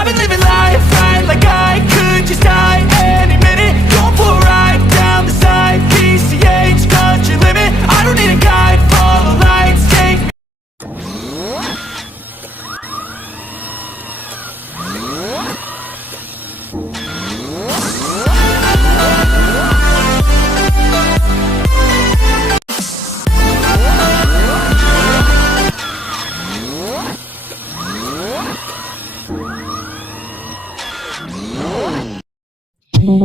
I've been living life right like I could just die any minute. Going for a ride down the side, PCH, country limit. I don't need a guide, follow lights, take me.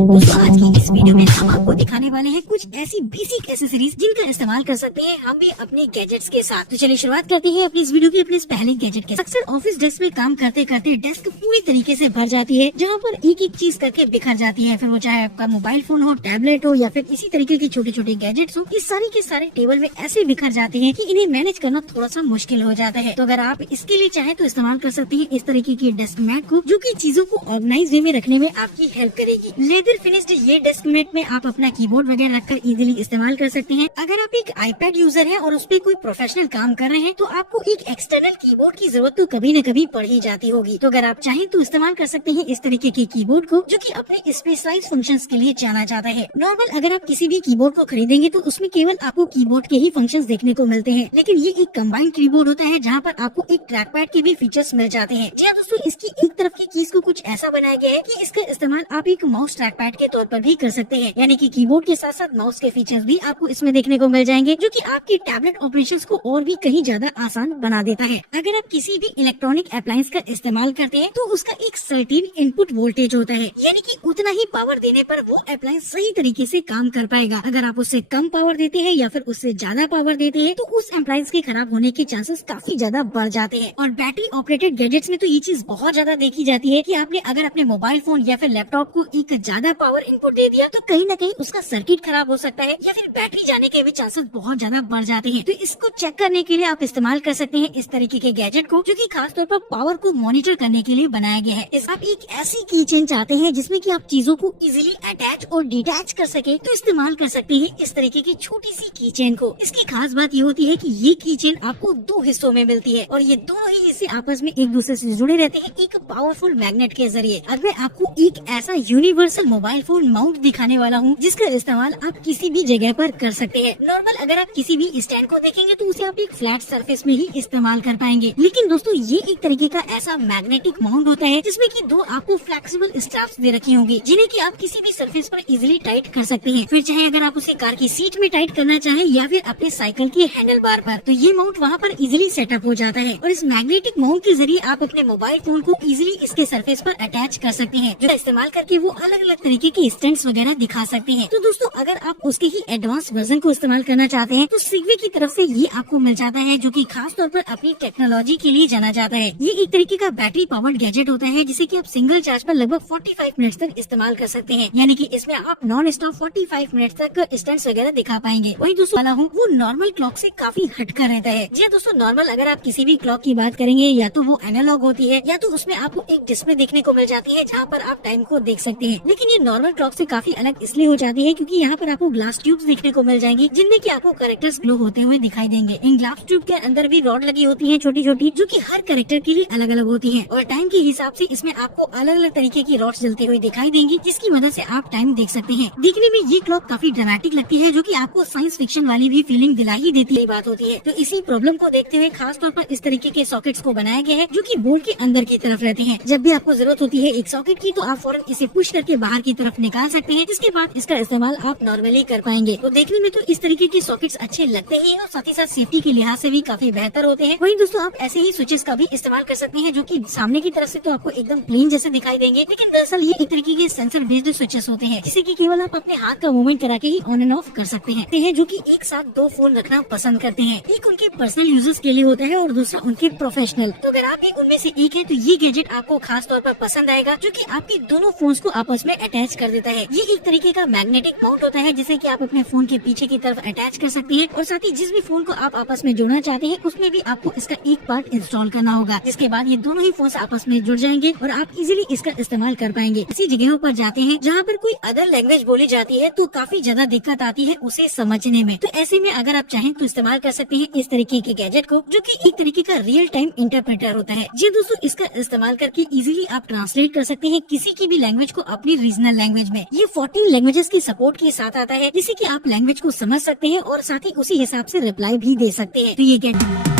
दोस्तों आज की इस video में हम आपको दिखाने वाले हैं कुछ ऐसी बेसिक एक्सेसरीज जिनका इस्तेमाल कर सकते हैं हम भी अपने गैजेट्स के साथ। तो चलिए शुरुआत करते हैं अपनी इस वीडियो की अपने इस पहले गैजेट के साथ। अक्सर ऑफिस डेस्क में काम करते करते डेस्क पूरी तरीके से भर जाती है, जहाँ पर एक एक चीज करके बिखर जाती है। फिर वो चाहे आपका मोबाइल फोन हो, टैबलेट हो या फिर इसी तरीके के छोटे छोटे गैजेट्स हो, ये सारे के सारे टेबल में ऐसे बिखर जाते हैं कि इन्हें मैनेज करना थोड़ा सा मुश्किल हो जाता है। तो अगर आप इसके लिए चाहे तो इस्तेमाल कर सकते हैं इस तरीके की डेस्क मैट को, जो की चीजों को ऑर्गेनाइज वे में रखने में आपकी हेल्प करेगी। लेदर फिनिश्ड ये डेस्क मैट में आप अपना कीबोर्ड वगैरह रखकर इजीली इस्तेमाल कर सकते हैं। अगर आप एक आईपैड यूजर हैं और उस पर कोई प्रोफेशनल काम कर रहे हैं तो आपको एक एक्सटर्नल कीबोर्ड की जरूरत तो कभी न कभी पड़ ही जाती होगी। तो अगर आप चाहें तो इस्तेमाल कर सकते हैं इस तरीके के कीबोर्ड को, जो कि अपने स्पेशलाइज्ड फंक्शंस के लिए जाना जाता है। नॉर्मल अगर आप किसी भी कीबोर्ड को खरीदेंगे तो उसमें केवल आपको कीबोर्ड के ही फंक्शंस देखने को मिलते हैं, लेकिन ये एक कंबाइंड कीबोर्ड होता है जहाँ पर आपको एक ट्रैक पैड के भी फीचर्स मिल जाते हैं। जी हाँ दोस्तों, इसकी एक तरफ की कीज को कुछ ऐसा बनाया गया है कि इसका इस्तेमाल आप एक माउस ट्रैक पैड के तौर पर भी कर सकते हैं, यानी कि कीबोर्ड के साथ साथ माउस के फीचर्स भी आपको इसमें देखने को मिल जाएंगे, जो कि आपकी टैबलेट ऑपरेशंस को और भी कहीं ज्यादा आसान बना देता है। अगर आप किसी भी इलेक्ट्रॉनिक अप्लायंस का इस्तेमाल करते हैं तो उसका एक सर्टेन इनपुट वोल्टेज होता है, यानी कि उतना ही पावर देने पर वो अप्लायंस सही तरीके से काम कर पाएगा। अगर आप उससे कम पावर देते हैं या फिर उससे ज्यादा पावर देते हैं तो उस अप्लायंस के खराब होने के चांसेस काफी ज्यादा बढ़ जाते हैं। और बैटरी ऑपरेटेड गैजेट्स में तो ये चीज बहुत ज्यादा देखी जाती है कि आपने अगर अपने मोबाइल फोन या फिर लैपटॉप को एक ज्यादा पावर इनपुट दे दिया तो कहीं न कहीं उसका सर्किट खराब हो सकता है या फिर बैटरी जाने के भी चांसेस बहुत ज्यादा बढ़ जाते हैं। तो इसको चेक करने के लिए आप इस्तेमाल कर सकते हैं इस तरीके के गैजेट को, जो कि खासतौर पर पावर को मॉनिटर करने के लिए बनाया गया है। आप एक ऐसी की चेन चाहते हैं जिसमें कि आप चीजों को इजीली अटैच और डिटैच कर सके तो इस्तेमाल कर सकते हैं इस तरीके की छोटी सी की चेन को। इसकी खास बात ये होती है कि ये की चेन आपको दो हिस्सों में मिलती है और ये दोनों ही हिस्से आपस में एक दूसरे से जुड़े रहते हैं एक पावरफुल मैग्नेट के जरिए। अब मैं आपको एक ऐसा यूनिवर्सल मोबाइल फोन माउंट दिखाने वाला हूँ जिसका इस्तेमाल आप किसी भी जगह पर कर सकते हैं। नॉर्मल अगर आप किसी भी स्टैंड को देखेंगे तो उसे आप एक फ्लैट सरफेस में ही इस्तेमाल कर पाएंगे, लेकिन दोस्तों ये एक तरीके का ऐसा मैग्नेटिक माउंट होता है जिसमें कि दो आपको फ्लेक्सिबल स्ट्रैप्स दे रखी होंगी, जिन्हें कि आप किसी भी सरफेस पर इजीली टाइट कर सकते हैं। फिर चाहे अगर आप उसे कार की सीट में टाइट करना चाहें या फिर अपने साइकिल के हैंडल बार पर, तो ये माउंट वहाँ पर इजीली सेटअप हो जाता है और इस मैग्नेटिक माउंट के जरिए आप अपने मोबाइल फोन को इजीली इसके सरफेस पर अटैच कर सकते हैं, जो इस्तेमाल करके वो अलग अलग तरीके के स्टैंड्स वगैरह दिखा सकते हैं। तो दोस्तों अगर आप उसके ही एडवांस वर्जन को इस्तेमाल करना चाहते हैं तो सिग्वे की तरफ से ये आपको मिल जाता है, जो कि खास तौर पर अपनी टेक्नोलॉजी के लिए जाना जाता है। ये एक तरीके का बैटरी पावर्ड गैजेट होता है जिसे कि आप सिंगल चार्ज पर लगभग 45 मिनट तक इस्तेमाल कर सकते हैं, यानी कि इसमें आप नॉन स्टॉप 45 मिनट तक स्टैंड्स वगैरह दिखा पाएंगे। वही दोस्तों वाला हूँ वो नॉर्मल क्लॉक से काफी हटकर रहता है। जी दोस्तों, नॉर्मल अगर आप किसी भी क्लॉक की बात करेंगे या तो वो एनालॉग होती है या तो उसमें आपको एक डिस्प्ले देखने को मिल जाती है जहाँ पर आप टाइम को देख सकते हैं, लेकिन ये नॉर्मल क्लॉक से काफी अलग इसलिए हो जाती है क्योंकि यहाँ पर आपको ग्लास ट्यूब्स देखने को मिल जाएंगी जिनमें कि आपको कैरेक्टर्स ग्लो होते हुए दिखाई देंगे। इन ग्लास ट्यूब के अंदर भी रॉड लगी होती है छोटी छोटी, जो कि हर कैरेक्टर के लिए अलग अलग होती है और टाइम के हिसाब से इसमें आपको अलग अलग तरीके की रॉड्स जलते हुए दिखाई देंगी, जिसकी मदद से आप टाइम देख सकते हैं। देखने में ये क्लॉक काफी ड्रामेटिक लगती है, जो कि आपको साइंस फिक्शन वाली भी फीलिंग दिला ही देती है बात होती है। तो इसी प्रॉब्लम को देखते हुए खास तौर पर इस तरीके के सॉकेट्स को बनाया गया है, जो कि बोर्ड के अंदर की तरफ रहते हैं। जब भी आपको जरूरत होती है एक सॉकेट की तो आप फौरन इसे पुश करके बाहर की तरफ निकाल सकते हैं, जिसके बाद इसका इस्तेमाल आप नॉर्मली कर पाएंगे। तो देखने में तो इस तरीके के सॉकेट्स अच्छे लगते हैं और साथ ही साथ सेफ्टी के लिहाज से भी काफी बेहतर होते हैं। वहीं दोस्तों आप ऐसे ही स्विचेस का भी इस्तेमाल कर सकते हैं, जो कि सामने की तरफ से तो आपको एकदम प्लेन जैसे दिखाई देंगे, लेकिन दरअसल ये एक तरीके के सेंसर बेस्ड स्विचेस होते हैं, जिसे कि केवल आप अपने हाथ का मूवमेंट करा के ही ऑन एंड ऑफ कर सकते हैं, जो कि एक साथ दो फोन रखना पसंद करते हैं। एक उनके पर्सनल यूजर्स के लिए होता है और दूसरा उनके प्रोफेशनल। तो अगर आप एक उनमें से एक है तो ये गैजेट आपको खास तौर पर पसंद आएगा, जो कि आपके दोनों फोन्स को आपस इसमें अटैच कर देता है। ये एक तरीके का मैग्नेटिक माउंट होता है जिसे कि आप अपने फोन के पीछे की तरफ अटैच कर सकते हैं और साथ ही जिस भी फोन को आप आपस में जोड़ना चाहते हैं उसमें भी आपको इसका एक पार्ट इंस्टॉल करना होगा, जिसके बाद ये दोनों ही फोन आपस में जुड़ जाएंगे और आप इजीली इसका इस्तेमाल कर पाएंगे। ऐसी जगहों पर जाते हैं जहाँ पर कोई अदर लैंग्वेज बोली जाती है तो काफी ज्यादा दिक्कत आती है उसे समझने में। तो ऐसे में अगर आप चाहें तो इस्तेमाल कर सकते हैं इस तरीके के गैजेट को, जो कि एक तरीके का रियल टाइम इंटरप्रेटर होता है। जी दोस्तों, इसका इस्तेमाल करके इजीली आप ट्रांसलेट कर सकते हैं किसी की भी लैंग्वेज को अपनी रीजनल लैंग्वेज में। ये 14 लैंग्वेजेस की सपोर्ट के साथ आता है, जिससे कि आप लैंग्वेज को समझ सकते हैं और साथ ही उसी हिसाब से रिप्लाई भी दे सकते हैं। तो ये gadget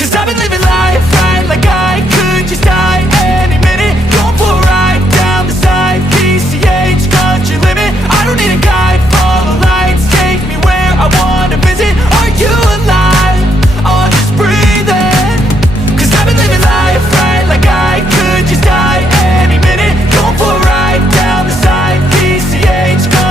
Cause I've been living life right like I could just die any minute. Going for a